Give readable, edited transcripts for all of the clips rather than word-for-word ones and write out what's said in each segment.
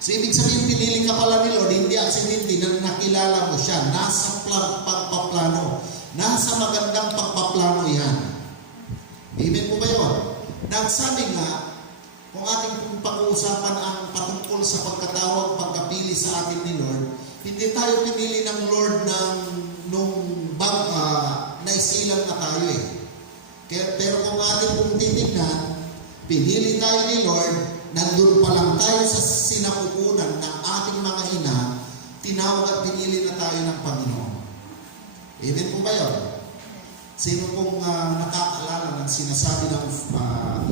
So, ibig sabihin, pinili ka pala ni Lord, hindi aksidente na nakilala mo siya. Nasa pagpaplano. Nasa magandang pagpaplano yan. Amen po ba yun? Nagsabi nga, kung ating pag-uusapan ang patungkol sa pagkatawag, pagkapili sa atin ni Lord, hindi tayo pinili ng Lord nung naisilang na tayo eh. Pero kung ating kung titignan, pinili tayo ni Lord, nandun pa lang tayo sa sinapupunan ng ating mga ina, tinawag at pinili na tayo ng Panginoon. Amen po ba yun? Sino pong nakakaalala ng sinasabi ng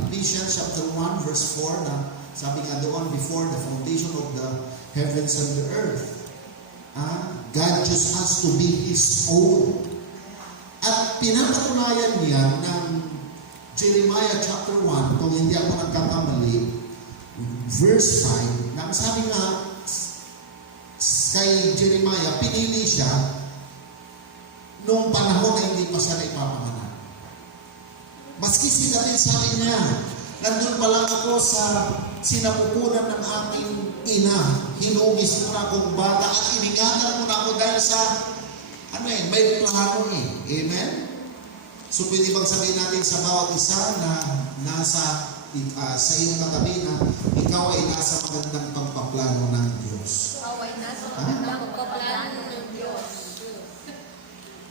Ephesians chapter 1 verse 4 na sabi nga doon, before the foundation of the heavens and the earth, God chose us to be His own. At pinapatunayan niya ng Jeremiah chapter 1, kung hindi ako nagkakamali, verse 5, na sabi nga kay Jeremiah, pinili siya noong panahon na hindi pa siya naipapanganak. Maski sinabi, sabi niya, nandun pa lang ako sa sinapupunan ng aking ina, hinugis mo na akong bata at iningatan mo na ako dahil sa may plano eh. Amen? So pwede bang sabihin natin sa bawat isa na nasa sa iyong katabi na ikaw ay nasa magandang pagpaplano ng Diyos? Ikaw ay nasa magandang pagpaplano ng Diyos.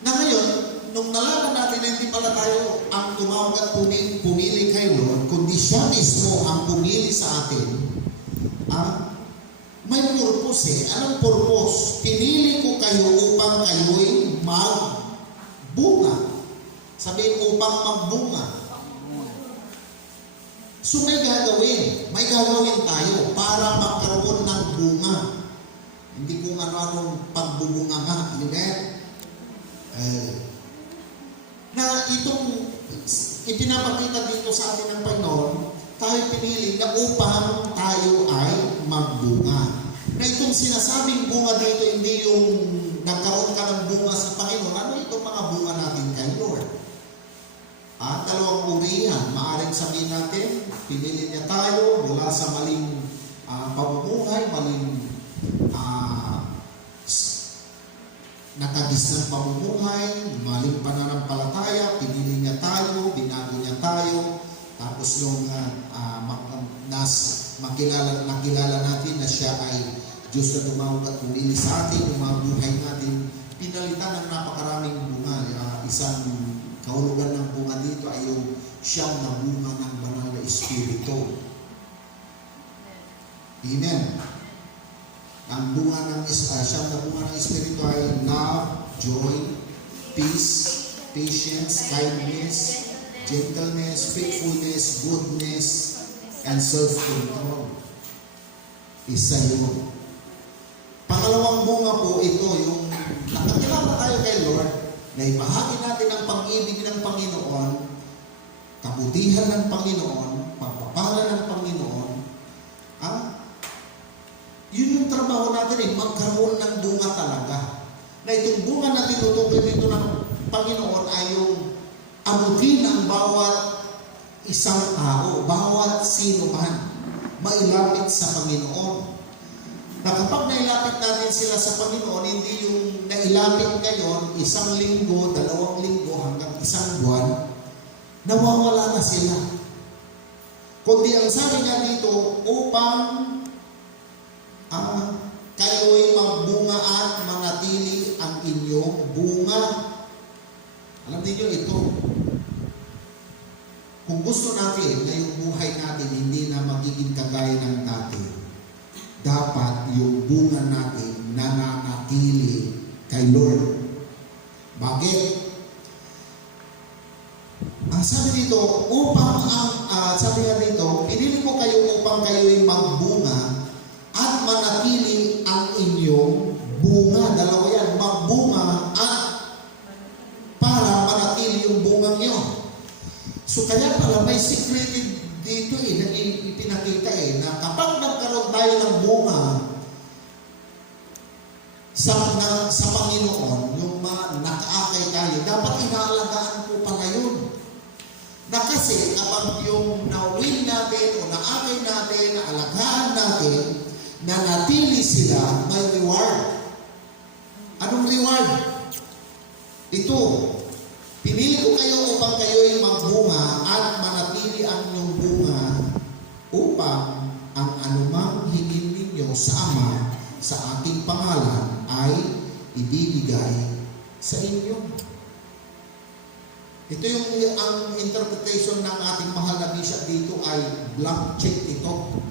Na ngayon, nung nalaman natin na hindi pala tayo ang tumawag at pumili kay Lord, kundi siya mismo ang pumili sa atin, may purpose eh. Anong purpose? Pinili ko kayo upang kayo'y magbunga. Sabihin, upang magbunga. So may gagawin. May gagawin tayo para magkaroon ng bunga. Hindi kung ano-anong pagbubunga nga. Na itong ipinapakita dito sa atin ng Panginoon, tayo pinili na upang tayo ay magbunga. Na itong sinasabing bunga dito, hindi yung nagkaroon ka ng bunga sa Panginoon. Ano itong mga bunga natin kay Lord? Dalawang uri yan. Maaaring sabihin natin, pinili niya tayo mula sa maling pamumuhay, maling nakagis ng pamumuhay, maling pananampalataya, pinili niya tayo, binago niya tayo, tapos nung nakilala natin na siya ay Diyos na tumawag at pumili sa atin, yung mga buhay natin, pinalitan ng napakaraming bunga. Isang kahulugan ng bunga dito ay yung siyang na bunga ng banal na Espiritu. Amen. Ang bunga ng siyang na bunga ng Espiritu ay love, joy, peace, patience, kindness, gentleness, faithfulness, goodness, and self-control. Isa yun. Pangalawang bunga po ito, yung nakakilala tayo kay Lord, na ibahagi natin ang pag-ibig ng Panginoon, kabutihan ng Panginoon, pagpapala ng Panginoon. Yun yung trabaho natin magkaroon ng bunga talaga. Na itong bunga na tinutukoy dito ng Panginoon ay yung abutin ang bawat isang tao, bawat sino man, mailapit sa Panginoon. Na kapag nailapit natin sila sa Panginoon, hindi yung nailapit ngayon, 1 linggo, 2 linggo, hanggang 1 buwan, nawawala na sila. Kundi ang sabi nga dito, upang kayo'y magbunga at manatili ang inyong bunga. Alam niyo ito. Kung gusto natin na yung buhay natin hindi na magiging kagaya ng dati, dapat yung bunga natin nananatili kay Lord. Bakit? Sabi dito, sabi nga dito, pinili ko kayo upang kayo'y magbunga at manatili ang inyong bunga. Dalawa yan, magbunga at para manatili yung bungang nyo. So kaya pala may secret dito na ipinakita na kapag nagkaroon tayo ng bunga sa Panginoon, yung mga nakaakay tayo, dapat inaalagaan po pala yun. Na kasi kapag yung na-win natin o naakay natin, naalagaan natin, nanatili sila, may reward. Anong reward? Ito, pinili ko kayo upang kayo'y magbunga at manatili ang inyong bunga upang ang anumang hingin ninyo sa Ama sa aking pangalan ay ibibigay sa inyo. Ito yung ang interpretation ng ating mahal na bishop dito ay blank check ito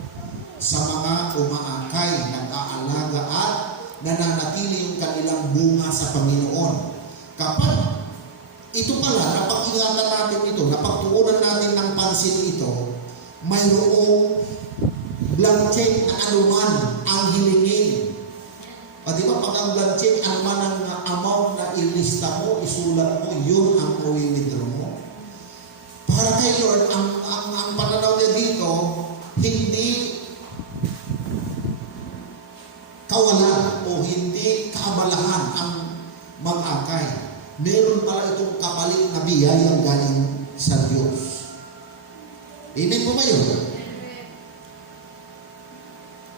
sa mga umaakay, nag-aalaga at nananatili yung kanilang bunga sa Panginoon. Kapag ito pala, napag-ingatan natin ito, napagtuunan natin ng pansin ito, mayroong blank check na anuman ang hilingin. O di ba, pag ang blank check, anuman ang amount na ilista mo, isulat mo, yun ang uwi-withdraw mo. Para kay Lord, ang pananaw niya dito, hindi kawalan o hindi kaabalahan ang mag-akay. Meron pala itong kapalit na biyayang galing sa Diyos. Amen po ba yun?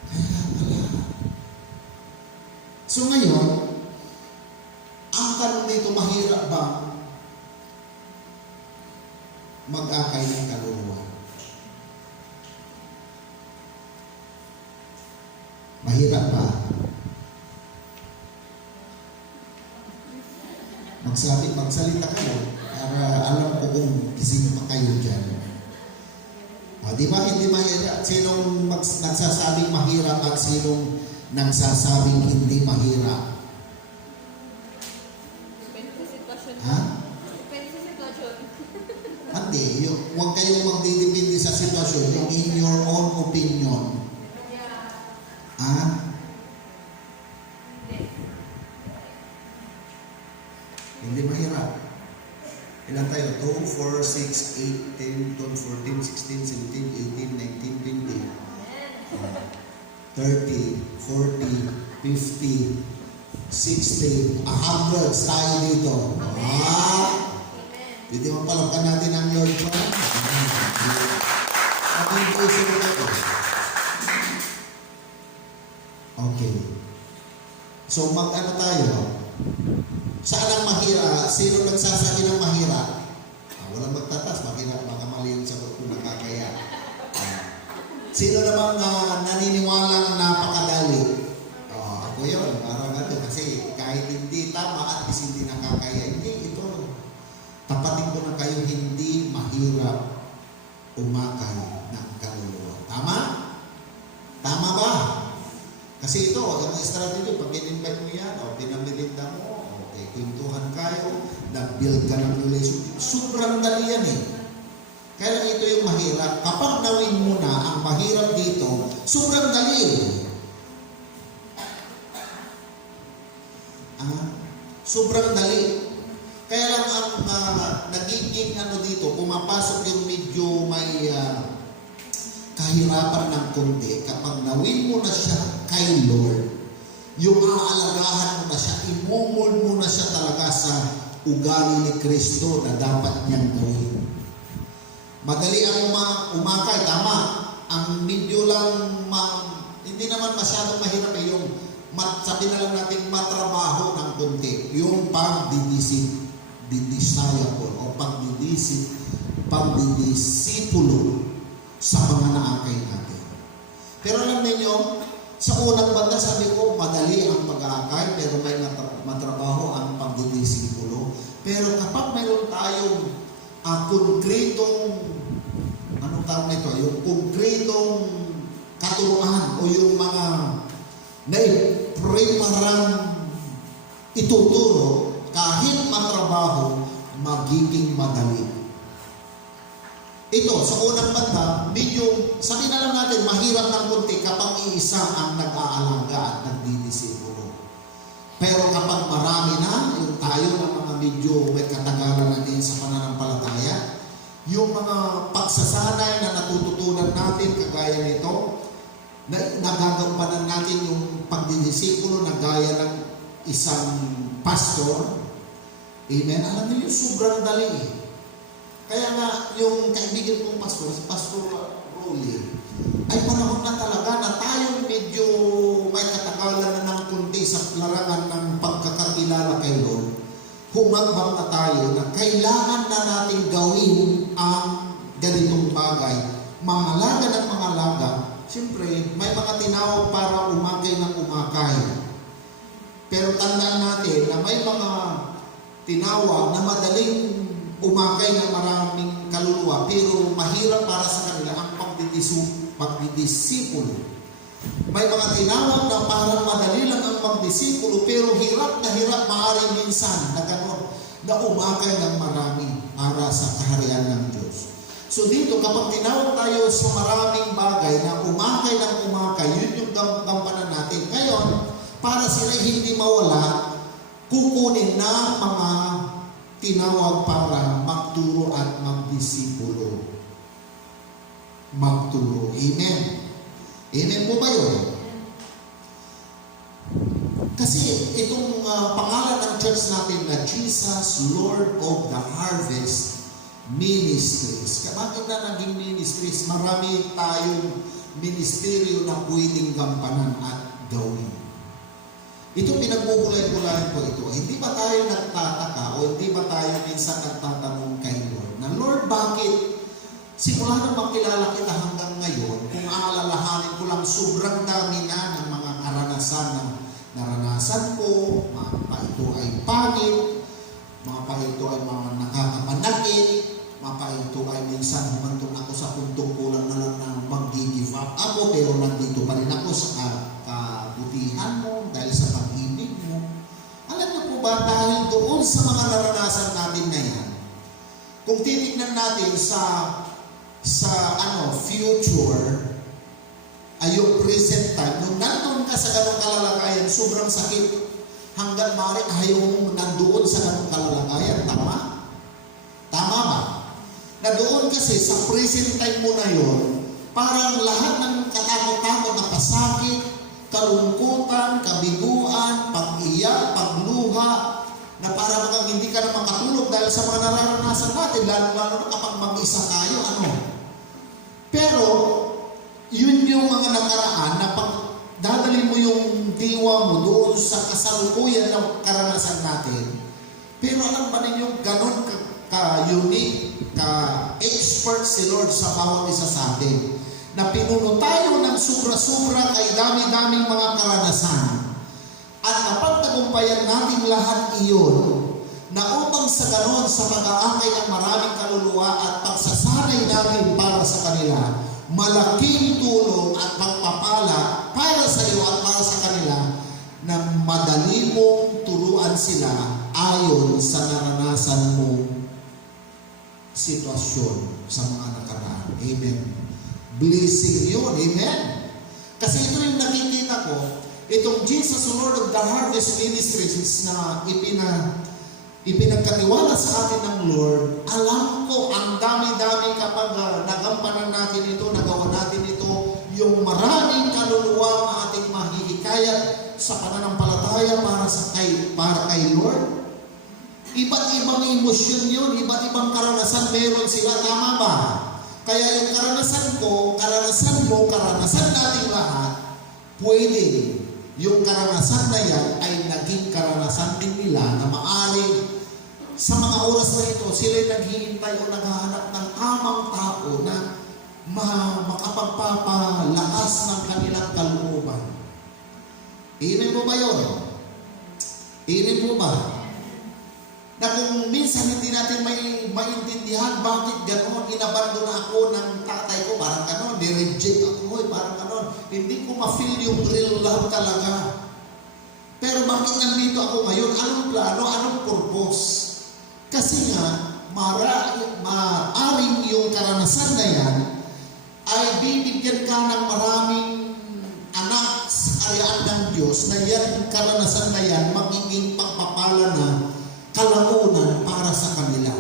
Kaya pala. So ngayon, ang tanong dito, mahirap ba mag-akay ng kaluluwa? Mahirap ba? Magsalita kayo para alam ko kung sino pa kayo dyan. Di ba hindi mahirap? Sinong nagsasabing mahirap at sinong nagsasabing hindi mahirap? Depende sa sitwasyon. Ha? Depende sa sitwasyon. Hindi. Huwag kayong magdidepende sa sitwasyon. Yung in your own opinion. Ha? Hindi mahirap. Ilan tayo? 2, 4, 6, 8, 10, 12, 14, 16, 17, 18, 19, 20, 30, 40, 50, 60, 100 tayo dito. Hindi mapalapkan natin ang Lord ko. Okay. So mag-ano tayo? Saan ang mahirap? Sino nagsasabi ng mahirap? Walang magtatas, mahirap, baka mali yung sagot kung nakakaya. Sino namang naniniwala ng napakadali? Ako yun, parang ano, kasi kahit hindi tama at least hindi nakakaya. Hindi, ito. Tapatin ko na kayo, hindi mahirap umakay ng kaluluwa. Tama? Tama ba? Kasi ito, yung strategy, pag in-invite mo yan, o pinamilinda mo, okay, kwentuhan kayo, nag-build ka ng relationship, sobrang dali yan eh. Kaya ito yung mahirap. Kapag nawin mo na ang mahirap dito, sobrang dali eh. Sobrang dali. Kaya lang ang nagiging ano dito, pumapasok yung medyo may kahirapan ng konti. Kapag nawin mo na siya kay Lord, yung aalagaan mo na siya, imumol mo na siya talaga sa ugali ni Kristo na dapat niyang gawin. Madali ang umakay, tama. Ang medyo lang, hindi naman masyadong mahirap eh, yung sabi na lang natin matrabaho ng konti. Yung pagdidisciple o pagdidisipulo sa mga naakay natin. Pero alam ninyo, sa unang banda sabi ko, madali ang pag-aakay, pero may matrabaho ang pagdidisipulo. Pero kapag mayroon tayong konkretong, anong tawag nito? Yung konkretong katuruan o yung mga naipreparang ituturo, kahit matrabaho, magiging madali. Ito, sa unang banda, medyo, sabi na lang natin, mahirap ng konti kapag iisa ang nag-aalaga at nagdidisipulo. Pero kapag marami na, yung tayo ng mga medyo may katagalan na din sa pananampalataya, yung mga pagsasanay na natututunan natin, kagaya nito, nagagampanan natin yung pagdidisipulo na gaya ng isang pastor. Amen? Alam niyo, sobrang dali. Kaya nga, yung kaibigan kong pastor, si Pastor Rolly, ay panahon na talaga na tayo medyo medyo may katagalan na ng kunti sa larangan ng pagkakakilala kay Lord, humambang na tayo na kailangan na natin gawin ang ganitong bagay. Mangalaga ng mangalaga, siyempre, may mga tinawag para umakay ng umakay. Pero tandaan natin na may mga tinawag na madaling umakay ng maraming kaluluwa, pero mahirap para sa kanila ang pagdidisipulo. May mga tinawag na parang madali lang ang pagdisipulo, pero hirap na hirap maaaring minsan na gano'n, na umakay ng marami para sa kaharian ng Diyos. So dito, kapag tinawag tayo sa maraming bagay na umakay ng umakay, yun yung gampanan natin. Ngayon, para sila hindi mawala, kukunin na mga tinawag para magturo at magdisipulo. Magturo. Amen. Amen po ba yun? Kasi itong pangalan ng church natin na Jesus, Lord of the Harvest Ministries. Bakit na naging ministries? Marami tayong ministeryo na pwedeng gampanan at gawin. Ito pinagbubulay-bulayan ko ito. Hindi ba tayo nagtataka o hindi ba tayo minsan nagtatanong kay Lord na, Lord, bakit simula nang makilala kita hanggang ngayon, kung aalalahanin ko lang, sobrang dami na ng mga karanasan na naranasan ko, mga pa ito ay pangit, mga pa ito ay mga nakakapanakit, mga pa ito ay minsan humantong ako sa puntong kulang na lang na mag-give up ako, pero nandito pa rin ako sa kabutihan mo, dahil sa pag-ibig mo. Alam niyo po ba, dahil doon sa mga naranasan natin na yan, kung titignan natin sa future, ay yung present time, nung nandun ka sa ganong kalalagayan, sobrang sakit, hanggang maaari ayaw mo nandoon sa ganong kalalagayan. Tama? Tama ba? Na doon kasi sa present time mo na yun, parang lahat ng katakot-takot na pasakit, kalungkutan, kabiguan, pag-iyak, pagluha, na parang hindi ka na makatulog dahil sa mga nararanasan natin, lalo-lalo na kapag mag-isa tayo, Pero, yun yung mga nakaraan na pag dadalhin mo yung diwa mo doon sa kasalukuyan ng karanasan natin. Pero alam ba ninyo, ganon ka-unique, ka-expert si Lord sa bawat isa sa atin. Na pinuno tayo ng sobra-sobra kay dami-daming mga karanasan. At napagtagumpayan natin lahat iyon, na upang sa ganon, sa pag-aakay ng maraming kaluluwa at pagsasanay natin para sa kanila, malaking tulong at pagpapala para sa iyo at para sa kanila na madali mong turuan sila ayon sa naranasan mong sitwasyon sa mga nakaraan. Amen. Blessing yun. Amen. Kasi ito yung nakikita ko, itong Jesus, Lord of the Harvest Ministries na ipinagkatiwala sa atin ng Lord. Alam ko, ang dami-dami kapag nagampanan natin ito, nagawa natin ito, yung maraming kaluluwa ang ating mahihikayat sa pananampalataya para kay Lord. Iba't ibang emosyon yun, iba't ibang karanasan meron sila. Tama ba? Kaya yung karanasan ko, karanasan mo, karanasan nating lahat, pwede. Yung karanasan na yan ay naging karanasan din nila na maaari sa mga oras na ito, sila'y naghihintay o naghahanap ng tamang tao na makapagpapalakas ng kanilang kalooban. Amen mo ba yun? Amen mo ba? Na kung minsan hindi natin may maintindihan bakit gano'n, inabando na ako ng tatay ko, parang gano'n, nireject ako, parang gano'n, hindi ko ma-feel yung real love talaga. Pero bakit nandito ako ngayon? Anong plano? Anong purpose? Kasi nga, maaring yung karanasan na yan ay bibigyan ka ng maraming anak sa karyaan ng Diyos na yan, karanasan na yan, magiging pagpapala na kalaunan para sa kanila.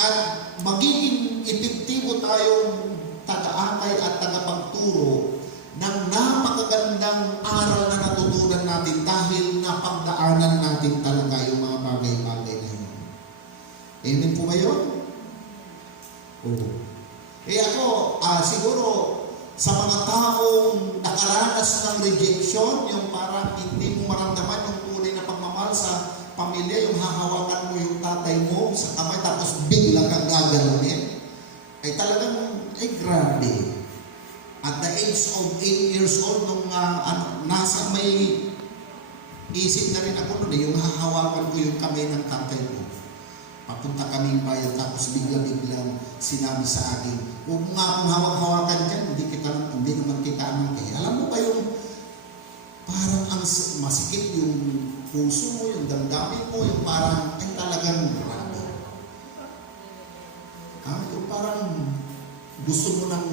At magiging epektibo tayong taga-akay at tagapagturo ng napakagandang aral na natutunan natin dahil napagdaanan natin talaga yung mga bagay-bagay na yun. Amen po ba yun? Oo. Ako, siguro, Sa mga taong nakaranas ng rejection, yung parang hindi mo maramdaman yung tunay na pagmamahal sa pamilya, yung hahawakan mo yung tatay mo sa kamay tapos bigla kang gagalunin, ay talagang, ay grabe. At the age of 8 years old, nung nasa may isip na rin ako noon, yung hahawakan ko yung kamay ng tatay ko. Papunta kaming bayan, tapos bigla-biglang sinabi sa akin, huwag nga akong hawak-hawakan dyan, hindi naman kita anak eh. Alam mo ba yung parang ang masikip yung puso mo, yung damdamin mo, yung parang, ay talagang grabe. Yung parang gusto mo ng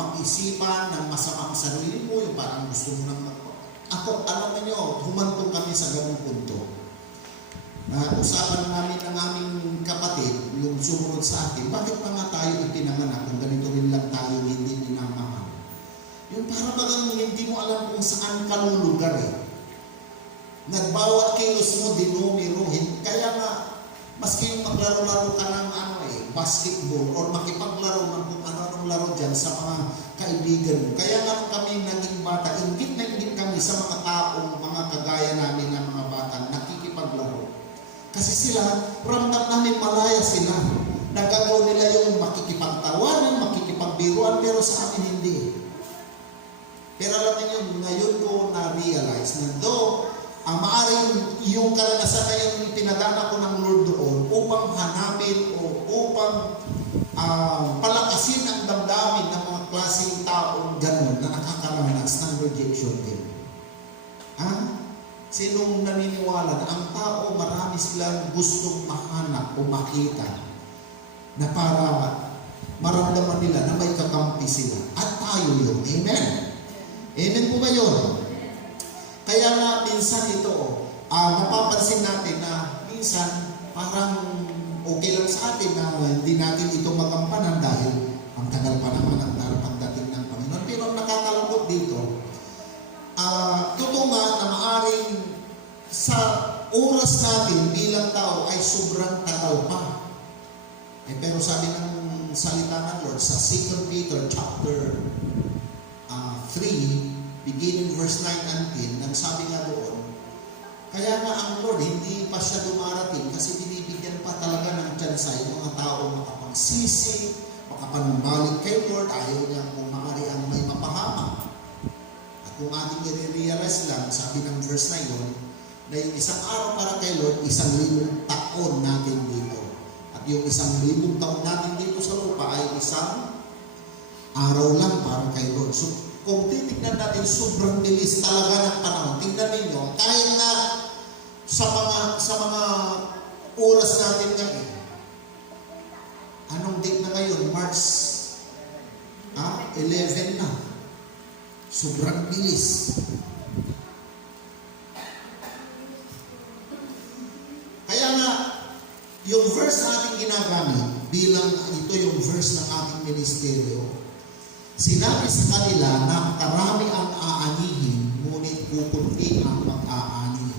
pag-isipan ng masama ang sarili mo, yung parang gusto mo ng ako, alam niyo, humantong kami sa ganung punto. Usapan namin ng aming kapatid, yung sumunod sa akin, bakit pa nga tayo ipinanganak kung ganito rin lang tayo hindi minamahal? Yung parang bagang hindi mo alam kung saan ka lulugar eh. Nagbawat kilos mo, dinumiruhin. Kaya nga, maski yung maglaro-laro ka ng basketball or makipaglaro ng kung ano-anong laro dyan sa mga kaibigan mo. Kaya nga nung kami naging bata, ingit na ingit kami sa mga taong, mga kagaya namin ng mga bata, nakikipaglaro. Kasi sila, ramdam namin malaya sila. Nagagawa nila yung makikipagtawanan, makikipagbiruan, pero sa amin hindi. Pero alam niyo, ngayon ko na-realize na maaaring yung karanasan na yung pinadana ko ng Lord doon upang hanapin o upang palakasin ang damdamin ng mga klaseng taong gano'n na nakakaranas ng rejection din. Sinong naniniwala na ang tao marami silang gustong mahanap o makita na para maramdaman nila na may kakampi sila. At tayo yun. Amen? Amen po ba yun? Kaya nga minsan ito, napapansin natin na minsan parang okay lang sa atin na hindi natin ito magampanan dahil ang tagal pa naman ang pagdating ng Panginoon. Pero ang nakakalungkot dito, totoo nga na maaaring sa oras natin bilang tao ay sobrang tagal pa. Pero sabi ng salita ng Lord sa 2 Peter chapter 3, beginning verse 9 and 10, nagsabi nga doon, kaya nga ang Lord hindi pa siya dumarating kasi binibigyan pa talaga ng tsansa yung mga tao makapagsisi, makapanumbalik kay Lord, ayaw niya kung maaari ang may mapahamak. At kung ating i-realize lang, sabi ng verse na yun, na yung isang araw para kay Lord, 1,000 taon natin dito. At yung 1,000 taon natin dito sa lupa ay isang araw lang para kay Lord. So, kung titignan natin, sobrang bilis talaga ng panahon. Tingnan ninyo, kahit na sa mga oras natin ngayon, anong date na ngayon? March 11 na. Sobrang bilis. Kaya nga, yung verse natin ginagamit bilang ito yung verse ng ating ministeryo, sinabi sa kanila na karami ang aanihin, ngunit kukunti ang pag-aani.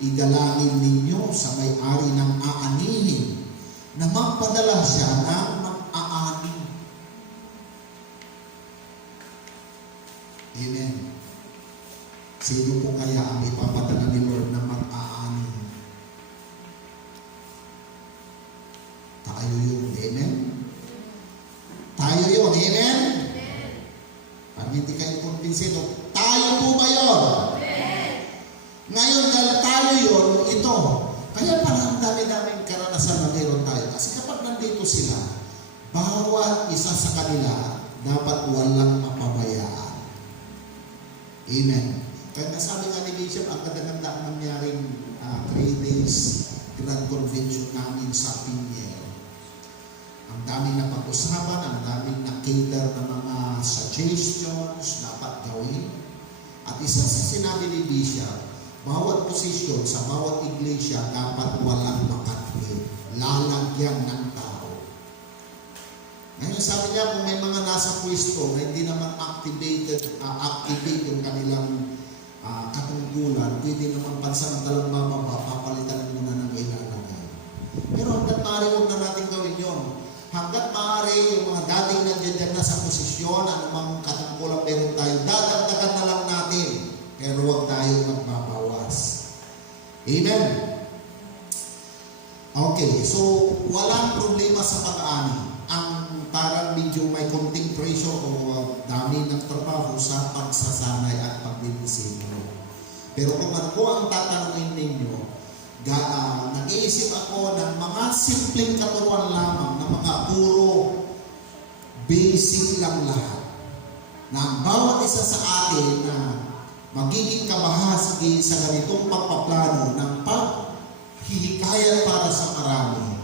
Igalangin ninyo sa may-ari ng aanihin na magpadala siya ng mag-aani. Amen. Sino po kaya ang ipapadala ni Lord na mag-aani? Tayo yun. Amen? Tayo yun. Amen? Parang hindi kayo kumbinsido. Tayo po ba yun? Ngayon, dahil tayo yun, ito. Kaya parang dami-daming karanasan na meron tayo. Kasi kapag nandito sila, bawat isa sa kanila, dapat walang mapabayaan. Amen. Kaya nasabi nga ni Bishop, ang ganda-ganda ang nangyaring 3 days Grand Convention namin sa Piñero. Ang daming napag-usapan, ang daming na-cater na mga suggestions dapat gawin. At isa sa sinabi ni Bishop, bawat posisyon sa bawat iglesia dapat walang makatwid, lalagyan ng tao. Ngayon sabi niya, kung may mga nasa pwesto na hindi naman activate yung kanilang katungkulan, pwede naman pansamantalang bababa, papalitan muna ng ilalagay. Pero hanggat maaari, huwag na natin gawin yun. Hanggat maaari, yung mga dating nandiyan na sa posisyon, anumang katungkulan meron tayo, dadagdagan na lang natin. Pero huwag tayo magbabawas. Amen? Okay, so walang problema sa pag-aani. Ang parang medyo may konting pressure o dami ng trabaho sa pagsasanay at pagbibisino. Pero kung ano po ang tatanungin ninyo, nag-iisip ako ng mga simpleng katuruan lamang na mga puro basic lang lahat. Na ang bawat isa sa atin na magiging kabahagi sa ganitong pagpaplano ng paghihikayat para sa marami,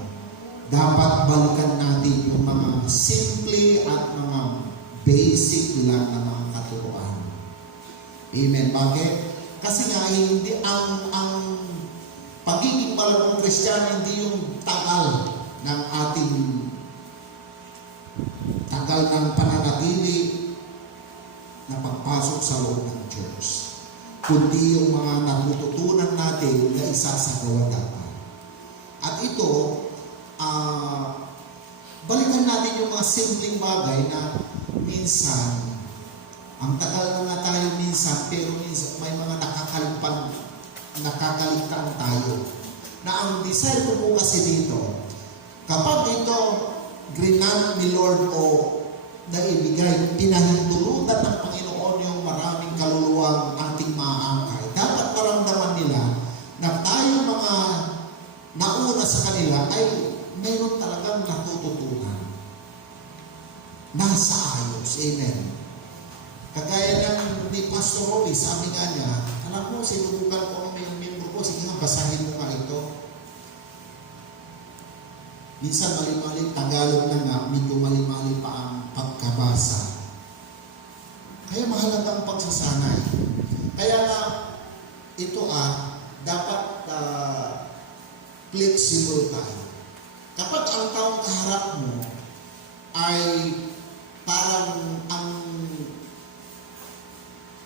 dapat balikan natin yung mga simple at mga basic lang na mga katuruan. Amen. Bakit? Kasi nga hindi ang pagiging malabong Kristiyano hindi yung tagal ng ating ng pananatili na pagpasok sa loob ng church, kundi yung mga natututunan natin na isasagawa dapat. At ito, balikan natin yung mga simpleng bagay na minsan, ang tagal na nga tayo minsan, pero minsan may mga nakakaligtaan tayo. Na ang desire ko po kasi dito, kapag ito grinan ni Lord o naibigay, pinahintulutan ng Panginoon yung maraming kaluluwang ating maaangkay, dapat maramdaman nila na tayo mga nauna sa kanila ay mayroon talagang natututunan. Nasa ayos. Amen. Kagaya ng ni Pastor Rory, sabi nga niya, alam mo, sinubukan ko yung membro ko, sige nga, basahin mo nga ito. Minsan mali-mali, Tagalog na nga, medyo mali-mali pa ang pagkabasa. Kaya mahalaga ang pagsasanay. Kaya nga, ito dapat flexible tayo. Kapag ang taong kaharap mo ay parang ang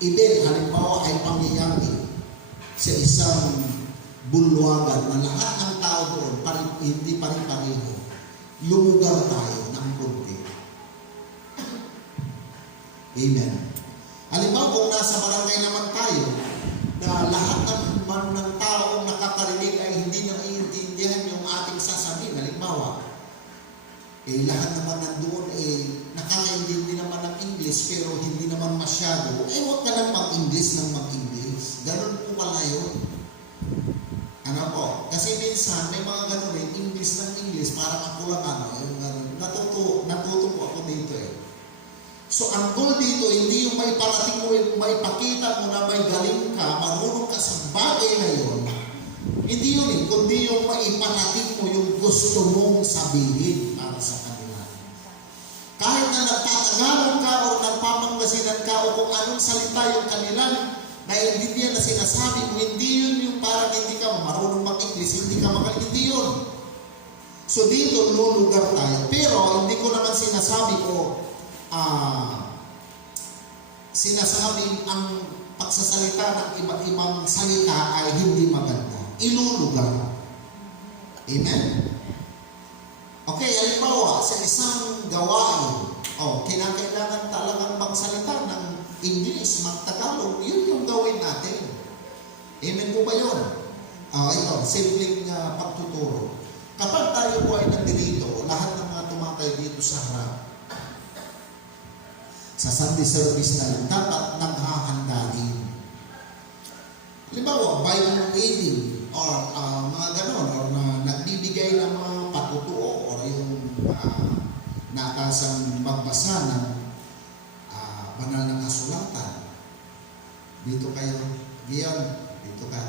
event, halimbawa ay pangyayari sa isang bulwagan na lahat ng tao doon hindi pa rin pareho, lumugar tayo ng konti. Amen. Halimbawa, kung nasa barangay naman tayo, na lahat ng taong nakakarinig ay hindi naiintindihan yung ating sasabihin. Halimbawa, lahat naman nandoon nakakaintindi naman ng English pero hindi naman masyado, huwag ka lang mag-English ng mag-English. Ganun po pala yun. Ano po? Kasi minsan may mga ganun English ng English, parang ako lang yung ganun. Natuto po ako dito So, ang goal dito, hindi yung may parating mo, may pakita mo na may galing ka, marunong ka sa bagay na yun. Hindi yun kundi yung maiparating mo yung gusto mong sabihin para sa kanila. Kahit na nagtatagalan ka o nagpapangasinan ka o kung anong salita yung kanilang naiintindihan na sinasabi mo, hindi yun yung parang hindi ka marunong mag-English, hindi ka magaling, hindi yun. So dito, lulugar tayo. Pero hindi ko naman sinasabing ang pagsasalita ng iba't ibang salita ay hindi maganda. Ilulugar. Amen? Okay, halimbawa, sa isang gawain, kinakailangan talagang magsalita ng English, mag-Tagalog, yun yung gawin natin. Amen po ba yun? Ito, simpleng pagtuturo. Kapag tayo po ay nandito, lahat ng mga tumatay dito sa harap, sa Sunday service na lang, dapat naghahanda din. Halimbawa, Bible reading, or mga ganon, or nagbibigay ng mga patutuo, or yung nakasang magbasa ng banal na kasulatan. Dito kayo, Gion, dito ka.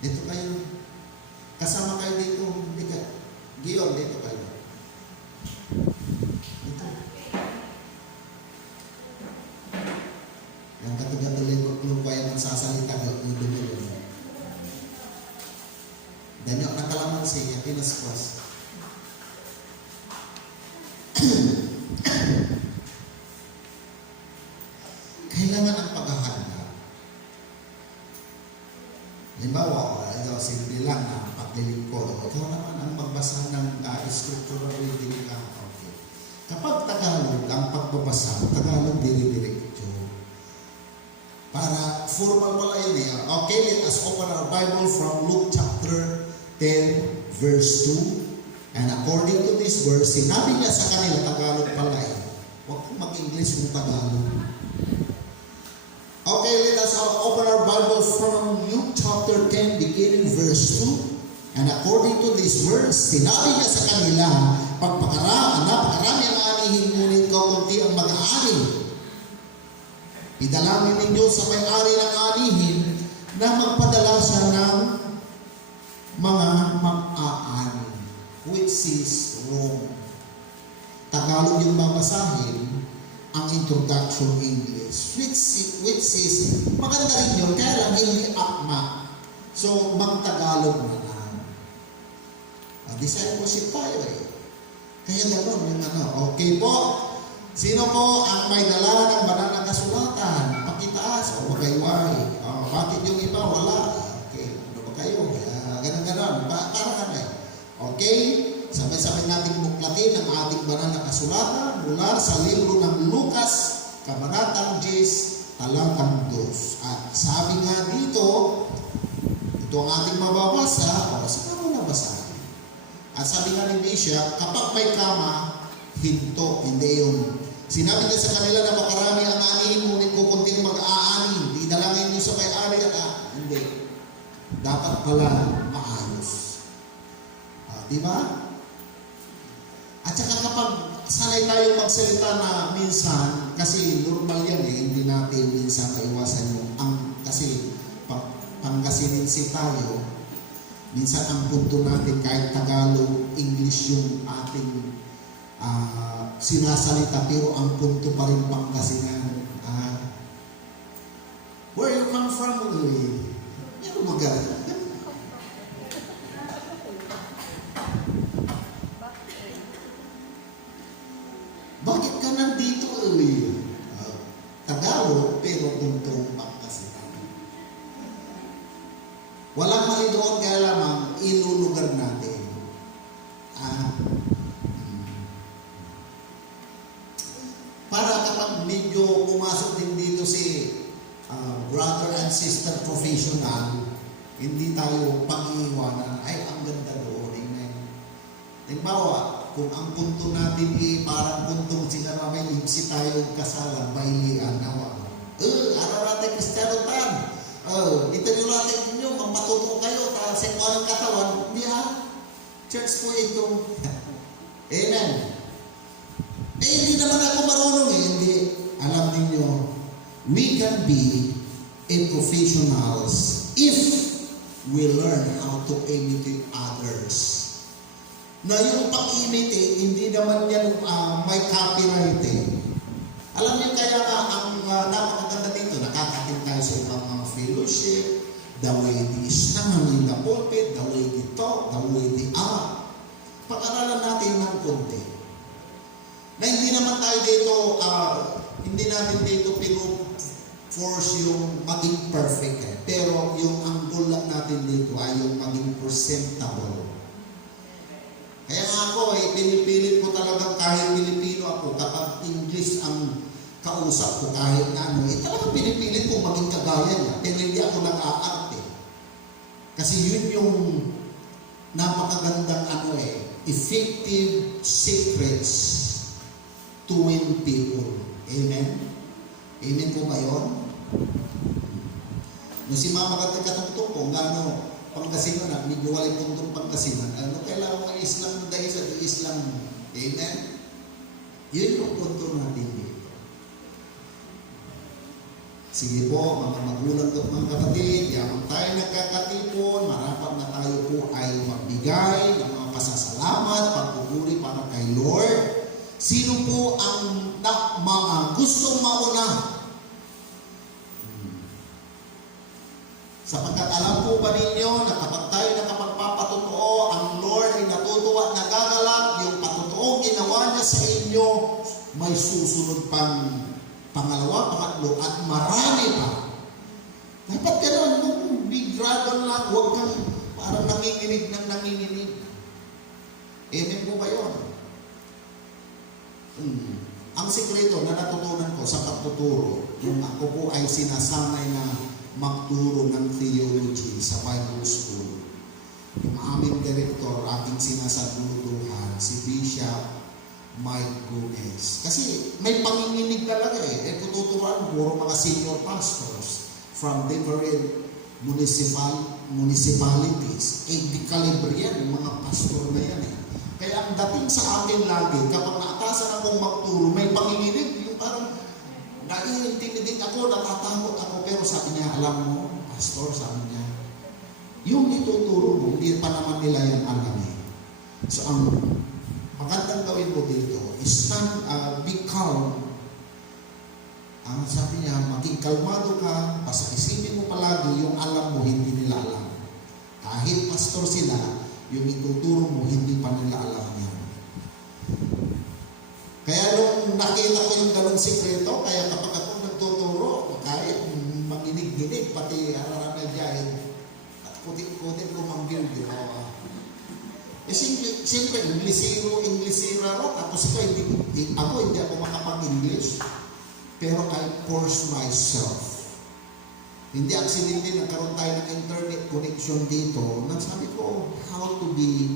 Dito kayo. Kasama kayo dito, hindi ka. Gion, dito kayo. Dito. Yang katiga-tiga belum kaya magsasalita ng dulo. Dan yung nakalaman siya, pinaspas. Kailangan ang paghahanda. Halimbawa, simple lang na paglilingkod. Ikaw naman ang magbasa ng scriptural reading ka. Okay. Kapag taga pagbabasa, Tagalog dire-diretso. Para formal pala yun eh. Okay, let us open our Bible from Luke chapter 10, verse 2. And according to this verse, sinabi niya sa kanila, Tagalog pala eh. Huwag kong mag-English kung Tagalog. Okay, let us open our Bible from Luke chapter 10, beginning verse 2. And according to this verse, sinabi niya sa kanila, napakarami ang anihin, ngunit kaunti ang mag-aani. Idalangin ninyo sa may-ari ng anihin na magpadala siya ng mga mag-aani, which is wrong. Tagalog yung babasahin, ang introduction English, which is maganda rin yun, kaya lang hindi akma. So, mag-Tagalog na lang. Discipleship tayo eh. Kaya gano'n yung ano. Okay po, sino po ang may dala ng banal na kasulatan? Pakitaas o magayway. Bakit yung iba wala? Okay, ano ba kayo? Ganun-ganon. Para kami. Okay? Sabay-sabay nating buklatin ang ating banal na kasulatan mula sa libro ng Lucas, Kabanatang 10, talatang 2. At sabi nga dito, ito ang ating mababasa, o saan mo nabasa? At sabi nga ni Bishop, kapag may kama, hinto, hindi yun. Sinabi niya sa kanila na makarami ang anihin, ngunit kukunting mag-aani. Di dalangin niyo sa may-ari at hindi. Dapat pala maayos. Diba? At saka kapag sanay tayo magsalita na minsan, kasi normal yan eh, hindi natin minsan maiwasan yung kasi Pangasinense tayo, minsan ang punto natin kahit Tagalog, English yung ating sinasalita, pero ang punto pa rin Pangasinan. Where you come from? Ano magaling? Bakit ka nandito? Tagalog, pero puntong Pangasinan. Walang mali doon, kaya lamang ilulugar natin. Para kapag medyo pumasok din dito si brother and sister professional, hindi tayo pag-iiwanan, ay ang ganda doon. Amen. Halimbawa, kung ang punto natin parang puntong sinara may ipsi tayo kasalan, bailian, nawa. Ararate Kristiyano tan. Ito yung natin nyo, magpatuto kayo, sa ng katawan, hindi church po ito. Amen. Hindi naman ako marunong eh, hindi. Alam niyo, we can be a professionals if we learn how to imitate others. Na yung pag-imitate, hindi naman yan may copyright eh. Alam niyo kaya ang napakaganda dito, nakakating tayo sa ibang mga fellowship, the way they stand in the pulpit, the way they talk, the way they are. Pag-aralan natin ng konti. Na hindi naman tayo dito, hindi natin dito pino-force yung maging perfect eh. Pero yung ang goal lang natin dito ay yung maging presentable. Kaya ako pinipilit ko talagang kahit Pilipino ako, kapag English ang kausap ko kahit na talagang pinipilit ko maging kagaya niya. Pero hindi ako nag-aarte. Kasi yun yung napakagandang effective secrets to win people. Amen? Amen po ba yun? No, si Mama katungtong ko, Pangasinan, medyo walay puntong Pangasinan. Kailangan mo Islam dahil sa Islam. Amen? Yun yung punto natin dito. Sige po, mga magulang at mga kapatid, yaman tayo nagkakatipon, marapat na tayo po ay magbigay ng mga pasasalamat, pagpupuri para kay Lord. Sino po ang mga gustong mauna? Sapagkat alam po ba ninyo na kapag tayo nakapagpapatotoo, ang Lord ay natutuwa at nagagalak, yung patotoong ginawa niya sa inyo, may susunod pang pangalawa, pangatlo, at marami pa. Dapat gano'n, kung big dragon lang, huwag kang parang nanginginig ng nanginginig. Amen po ba yun? Ang sikreto na natutunan ko sa pagtuturo, yung ako po ay sinasanay na magturo ng theology sa Bible School. Yung aming director, aking sinasagutuhan, si Bishop Mike Gomez. Kasi may panginginig talaga eh. Tututuruan puro mga senior pastors from different municipalities. Di kalibre yan, yung mga pastor na yan eh. Kaya ang dating sa akin lagi, kapag naatasan akong magturo, may panginginig. Yung parang nai-intimidate ako, natatakot ako. Pero sabi niya, alam mo, pastor, sabi niya, yung ituturo mo, hindi pa naman nila yan alam eh. So ang magandang gawin mo dito is be calm. Ang sabi niya, maging kalmado ka, basta isipin mo palagi yung alam mo, hindi nila alam. Kahit pastor sila, yung ituturo mo, hindi pa nila alam yan. Kaya nung nakita ko yung ganong sikreto, kaya kapag ako nagtuturo, kahit maginig-ginig, pati hararamay dyan, at puti-puti kumanggil, di ba? Eh, siyempre, Inglesero ako, tapos hindi ako makapag-English. Pero I force myself. Hindi aksidente nagkaroon tayo ng internet connection dito. Nagsabi ko, how to be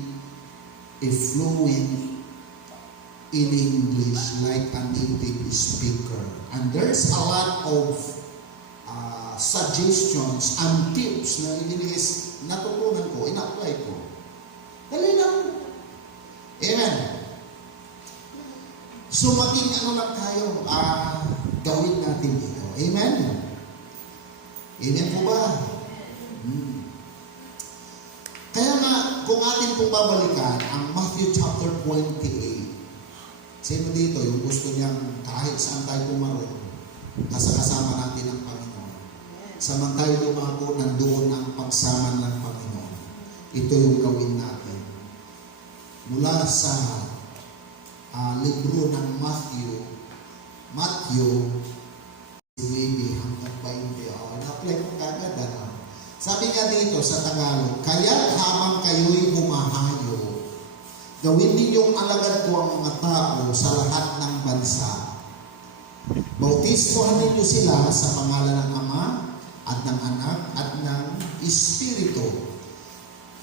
a fluent in English like a native speaker. And there's a lot of suggestions and tips na natutunan ko, ina-apply ko. Dali lang. Amen. So maging lang tayo, gawin natin ito. Amen. Amen po ba? Kaya nga, kung atin pong babalikan, ang Matthew chapter 28, sino dito, yung gusto niyang kahit saan tayo pumaroon, kasama natin ang Panginoon. Samang tayo lumako, nandoon ang pagsama ng Panginoon. Ito yung gawin natin. Mula sa libro ng Matthew, maybe hanggang 20. Na-apply ko kagad. Sabi nga dito sa Tagalog, kaya't habang kayo'y humahayo, gawin ninyong alagad ko ang mga tao sa lahat ng bansa. Bautismohan ninyo sila sa pangalan ng Ama at ng Anak at ng Espiritu.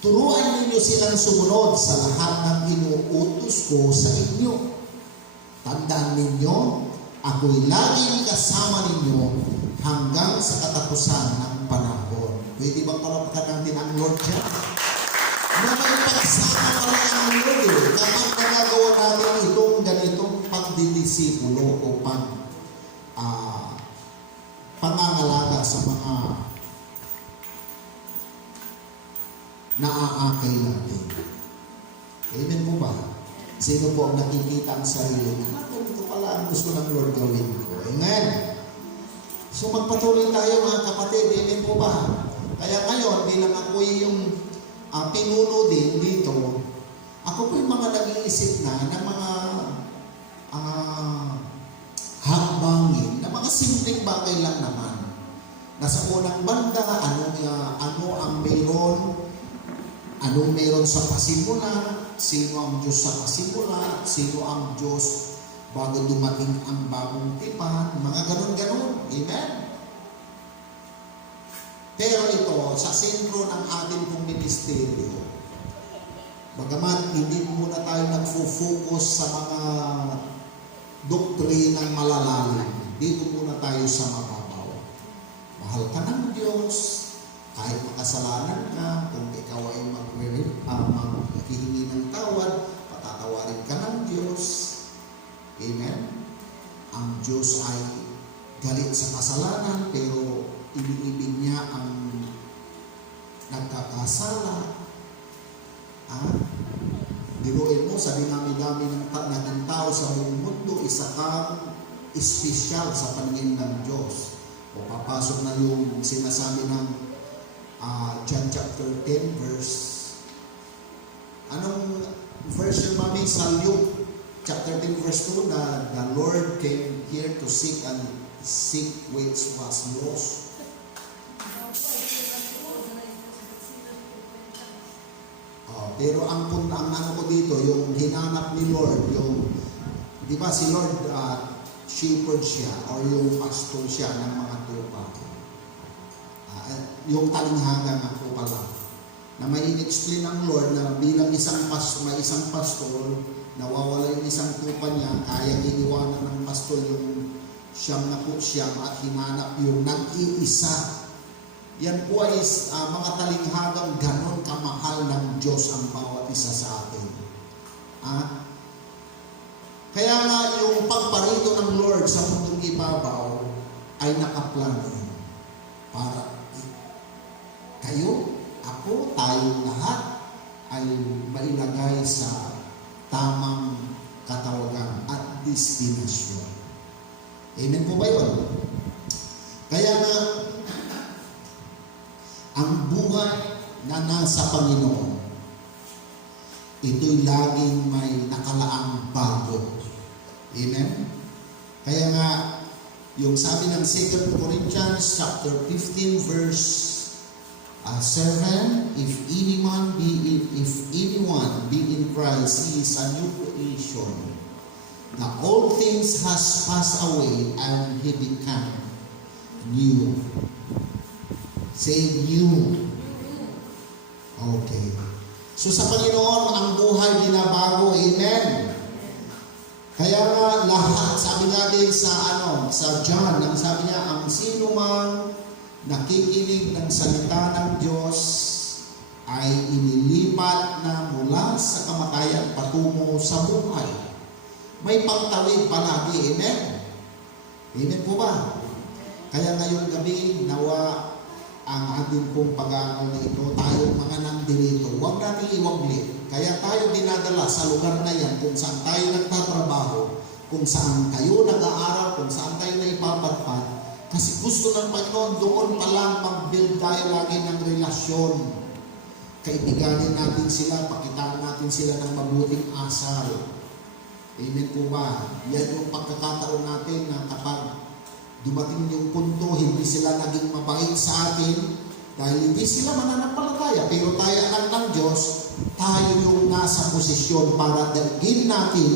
Turuan ninyo silang sumunod sa lahat ng inuutos ko sa inyo. Tandaan ninyo, ako'y laging kasama ninyo hanggang sa katapusan ng panahon. Pwede ba palapakan natin ang Lord dyan? Na may pagsama pala ang Lord eh. Kapag nagagawa natin itong ganitong pagdidisipulo o pangangalaga sa mga naaakay natin. Amen po ba? Sino po ang nakikita ang sarili? Ito pala ang gusto ng Lord gawin ko. Amen? So magpatuloy tayo mga kapatid. Amen po ba? Kaya ngayon, bilang ako yung pinuno din dito, ako po yung mga nag-iisip na ng mga hambangin, na mga simpleng bagay lang naman. Nasa unang banda, ano ang anong meron sa pasimula, sino ang Diyos sa pasimula, sino ang Diyos bago dumating ang bagong tipan, mga ganun-ganun. Amen? Pero ito, sa sentro ng ating pong ministeryo, bagamat hindi muna tayo nagfo-focus sa mga doktrinang malalalim, dito muna tayo sa mababaw. Mahal ka ng Diyos, kahit makasalanan ka, kung ikaw ay maghihingi ng tawad, patatawarin ka ng Diyos. Amen? Ang Diyos ay galit sa kasalanan, pero iniibig niya ang nagkakasala. Diruin mo, sa dinami-dami ng naging tao sa buong mundo, isa kang espesyal sa paningin ng Diyos. O papasok na yung sinasabi ng John chapter 10 verse. Anong verse yung mami? Sa Luke chapter 10 verse 2 na the Lord came here to seek which was lost. Pero ang ano ko dito, yung hinanap ni Lord, yung Di ba si Lord, shepherd siya or yung pastor siya ng mga tupa. Yung talinghaga nga po pala. Na may in-explain ng Lord na bilang may isang pastor, nawawala yung isang tupa niya, kaya iniwanan ng pastor yung siyam na po siyam at hinanap yung nag-iisa. Yan po ay mga talinghagang ganon kamahal ng Diyos ang bawat isa sa atin. Kaya nga yung pagparito ng Lord sa mundong ibabaw ay nakaplano para kayo, ako, tayong lahat ay mailagay sa tamang katawagan at destinasyon. Amen po ba yun? Kaya nga, ang buhay na nasa Panginoon, ito'y laging may nakalaang bago. Amen? Kaya nga, yung sabi ng 2 Corinthians chapter 15 verse 7, if anyone be in Christ, he is a new creation. The old things has passed away and he become new. Say new. Okay. So sa Panginoon, ang buhay binabago. Amen. Kaya nga lahat, sabi natin sa John, ang sabi niya, ang sino man nakikinig ng salita ng Diyos ay inilipat na mula sa kamatayan patungo sa buhay. May pagtawid palagi. Amen? Amen po ba? Kaya ngayong gabi, nawa ang ating pong pag-aaral na ito, tayong mga nandito, huwag natin iwaglit. Kaya tayo dinadala sa lugar na yan kung saan tayo nagtatrabaho, kung saan kayo nag-aaral, kung saan tayo naipapadpad. Kasi gusto ng Panginoon doon pa lang mag-build tayo lagi ng relasyon. Kaibiganin natin sila, pakitaan natin sila ng mabuting asal. Amen po ba? Yan yung pagkakataon natin na kapag dumating yung punto, hindi sila naging mabait sa atin, dahil hindi sila mananampalataya, pero tayo anak ng Diyos, tayo yung nasa posisyon para dalhin natin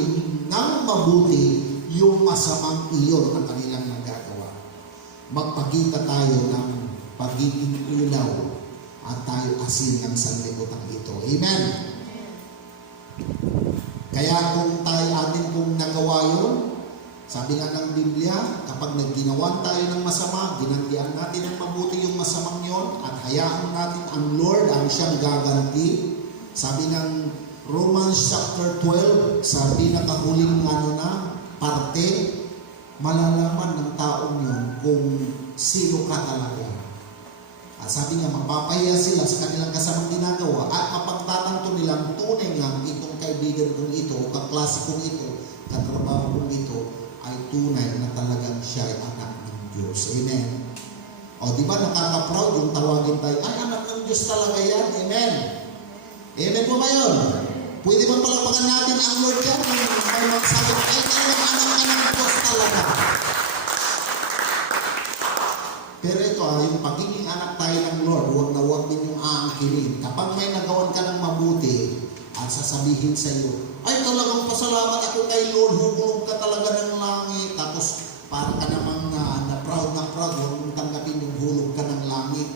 ng mabuti yung masamang iyon na kanilang nagagawa. Magpakita tayo ng pagiging ilaw at tayo asin ng sanlibutan ito. Amen? Kaya kung tayo atin kung nagawa yun, sabi nga ng Biblia, kapag nagginawan tayo ng masama, ginantian natin ng mabuti yung masamang yon at hayaan natin ang Lord ang siyang gaganti. Sabi ng Romans chapter 12, sa pinakahuling parte, malalaman ng taong yun kung sino ka talaga. At sabi nga, mapapahiya sila sa kanilang kasamang ginagawa at mapagtatanto nilang tunay nga itong kaibigan kong ito, kaklase kong ito, katrabaho kong ito, ay tunay na talagang siya ay anak ng Diyos. Amen. O, di ba nakaka-proud yung tawagin tayo, ay anak ng Diyos talaga yan. Amen. Amen po ba yun? Pwede ba palapakan natin ang Lord yan? May magsabi, ay talagang anak ng Diyos talaga. Pero ito, yung pagiging anak tayo ng Lord, huwag na huwag din yung aangkinin. Kapag may nagawan ka ng mabuti, at sasabihin sa iyo, ay talagang pasalamat ako kay Lord, hugulog ka talaga ng langit. Tapos para ka namang na proud, huwag mong tanggapin yung hulog ka ng langit.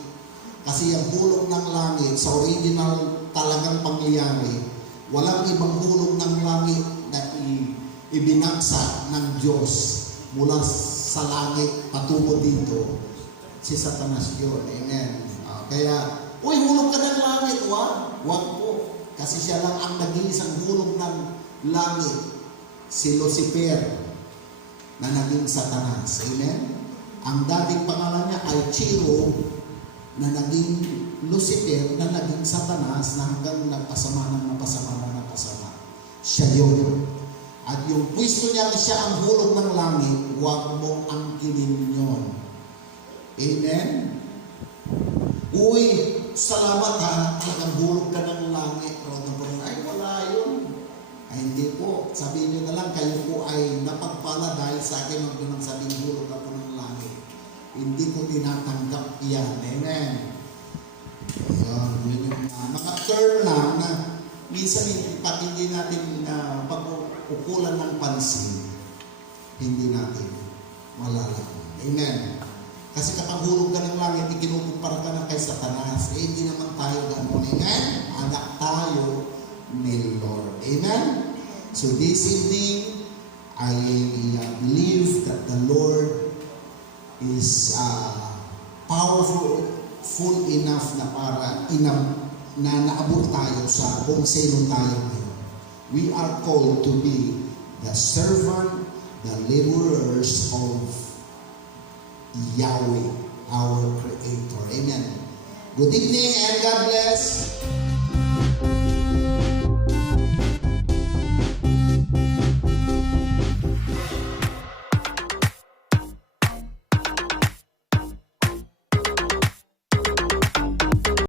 Kasi yung hulog ng langit, sa original talagang pangyayari, walang ibang hulog ng langit na ibinagsak ng Diyos mula sa langit patungo dito. Si Satanas yun. Amen. Kaya, uy, hulog ka ng langit. Wag po. Kasi siya lang ang nag-iisang hulog ng langit. Si Lucifer na naging Satanas. Amen? Ang dating pangalan niya ay Chiro na naging Lucifer na naging Satanas na hanggang napasama. Siya yun. At yung pwesto niya siya ang hulog ng langit, huwag mong angkinin yun. Amen? Uy, salamat ha, talagang hulog ka ng langit. Ay, wala yun. Ay, hindi po. Sabihin nyo na lang, kayo po ay napagpala dahil sa akin ang pinang hulog ako ng langit. Hindi ko tinatanggap yan. Amen. Yun yung naka-turn lang na minsan pag hindi natin ukulan ng pansin, hindi natin malalaman. Amen. Kasi kapag hulog ka ng langit, ikinukumpara ka na kay Satanas, hindi naman tayo gano'n. Amen? Anak tayo ni Lord. Amen? So this evening, I believe that the Lord is powerful enough na para na naabot tayo sa kung sino tayo ngayon. We are called to be the servant, the laborers of Yahweh, our Creator. Amen. Good evening and God bless.